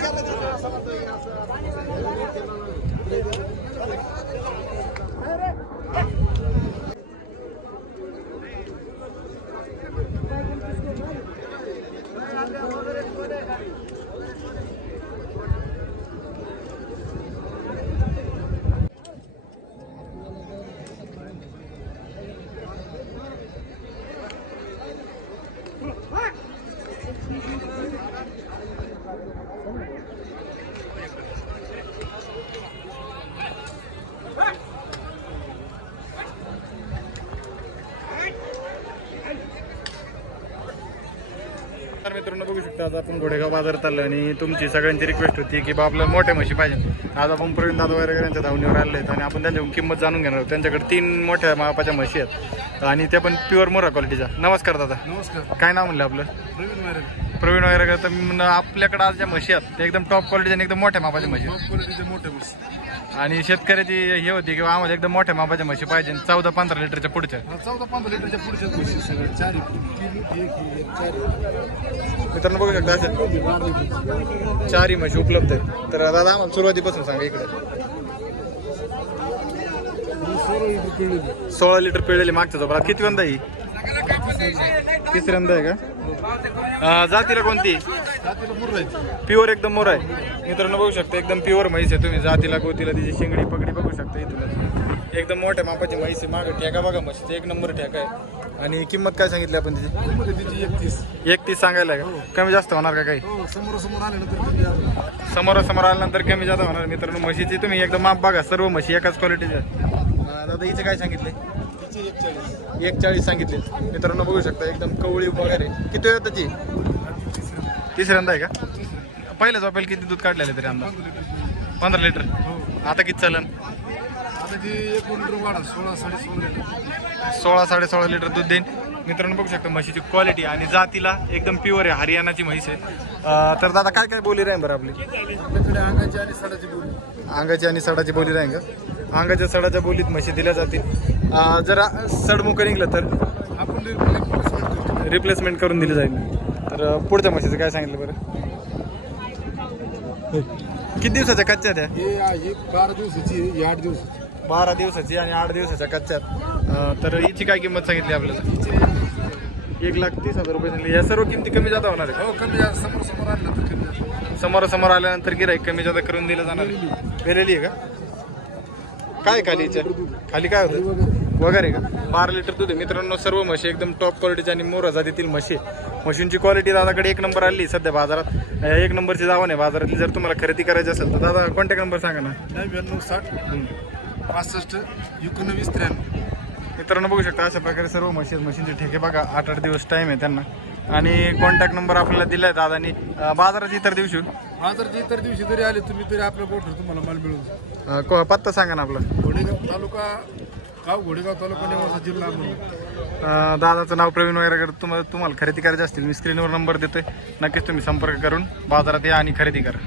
¡Vale, vale! तर मित्रांनो बघू शकता आज आपण घोडेगाव बाजारात आलो आणि तुमची सगळ्यांची रिक्वेस्ट होती की बा आपल्याला मोठ्या म्हशी पाहिजे. आज आपण प्रवीण दादा वगैरे यांच्या धावणीवर आले आहेत आणि आपण त्यांच्याकडून किंमत जाणून घेणार आहोत. त्यांच्याकडे तीन मोठ्या मापाच्या म्हशी आहेत आणि त्या पण प्युअर मोरा क्वालिटीच्या नमस्कार दादा. नमस्कार. काय नाव म्हणलं आपलं? प्रवीण प्रवीण वगैरे म- आपल्याकडे आज ज्या म्हशी आहेत त्या एकदम टॉप क्वालिटीच्या आणि एकदम मोठ्या मापाच्या म्हशी आहेत. टॉप क्वालिटीचे मोठे बस आणि शेतकऱ्याची हे होती की आम्हाला एकदम मोठ्या मापाच्या म्हशी पाहिजे चौदा पंधरा लिटरच्या पुढच्या. चौदा पंधरा लिटरच्या पुढच्याच म्हशी सगळ्या. चार एक एक एक चार मित्रांनो बघू शकता असे बारा लिटर चारही म्हशी उपलब्ध आहेत. तर दादा आम्हाला सुरुवातीपासून सांगा इकडे. ही सोळा लिटर पिळलेली सोळा लिटर पिळलेली मागच्या झोपडा. किती वंदा ही? तिसऱ्यांदा आहे का? जातीला कोणती? प्युअर एकदम मोर आहे. मित्रांनो बघू शकता एकदम प्युअर म्हैस आहे तुम्ही. जातीला गोतीला तिची शिंगडी पगडी बघू शकता इथून. एकदम मोठ्या मापाची म्हैस आहे. मागं ठेका बघा म्हशीचा एक नंबर ठेका आहे. आणि किंमत काय सांगितली आपण तिची? एकतीस. एकतीस सांगायला आहे का? कमी जास्त होणार का काही? हो समोर समोर आल्यानंतर? समोरासमोर आल्यानंतर कमी जादा होणार. मित्रांनो म्हशीची तुम्ही एकदम माप बघा. सर्व म्हशी एकाच क्वालिटीच्या दादा हिचे काय सांगितले एक चाळीस सांगितले. मित्रांनो बघू शकता एकदम कवळी वगैरे. किती वेळ त्याची? तिसऱ्यांदा आहे का? पहिल्या झोपेल किती दूध काढलेलं तरी अंदाज? पंधरा लिटर. हो आता किती चालन? सोळा साडे सोळा लिटर दूध देईन. मित्रांनो बघू शकता म्हशीची क्वालिटी आणि जातीला एकदम प्युअर आहे हरियाणाची म्हैस आहे. तर दादा काय काय बोली राहील बरं आपली? अंगाची आणि साडाची बोली. अंगाची आणि सडाची बोली राहील का? अंगाच्या सडाच्या बोलीत म्हशी दिल्या जातील. जर सडमुख निघलं तर? आपण रिप्लेसमेंट करून दिली जाईल. तर पुढच्या म्हशीचं काय सांगितलं बरं? किती दिवसाच्या कच्च्या त्या बारा दिवसाची आठ दिवसाची. बारा दिवसाची आणि आठ दिवसाच्या कच्च्यात तर हिची काय किंमत सांगितली आपल्याला? एक लाख तीस हजार रुपये सांगली या सर्व किमती कमी जाता होणार आहे हो कमी समोर समोर आणलं तर कमी जास्त. समोर समोर आल्यानंतर गिराईक कमी जादा करून दिलं जाणार आहे. आहे का? काय खाली? खाली काय होतं? वगैरे का? बारा लिटर दूध आहे. मित्रांनो सर्व म्हशी एकदम टॉप क्वालिटीच्या आणि मोरा जातीतील म्हशी. म्हशींची क्वालिटी दादाकडे एक नंबर आली सध्या बाजारात. एक नंबरची जावं आहे बाजारातली. जर तुम्हाला खरेदी करायची असेल तर दादा कॉन्टॅक्ट नंबर सांगा ना. नव्याण्णव साठ हम्म. पासष्ट एकोणवीस त्र्याण्णव. मित्रांनो बघू शकता अशा प्रकारे सर्व म्हशी आहेत. म्हशींचे ठेके बघा आठ आठ दिवस टाईम आहे त्यांना. आणि कॉन्टॅक्ट नंबर आपल्याला दिला आहे दादानी बाजारात इतर दिवशी? बाजारच्या इतर दिवशी जरी आले तुम्ही तरी आपल्या बोटर तुम्हाला माल मिळून पत्ता सांगा ना आपला. तालुका गाव घोडेगाव तालुका नेवासा जिल्हा अं, दादाचं नाव प्रवीण वगैरे तुम्हाला तुम्हाला खरेदी करायचे असतील मी स्क्रीनवर नंबर देतोय. नक्कीच तुम्ही संपर्क करून बाजारात या आणि खरेदी करा.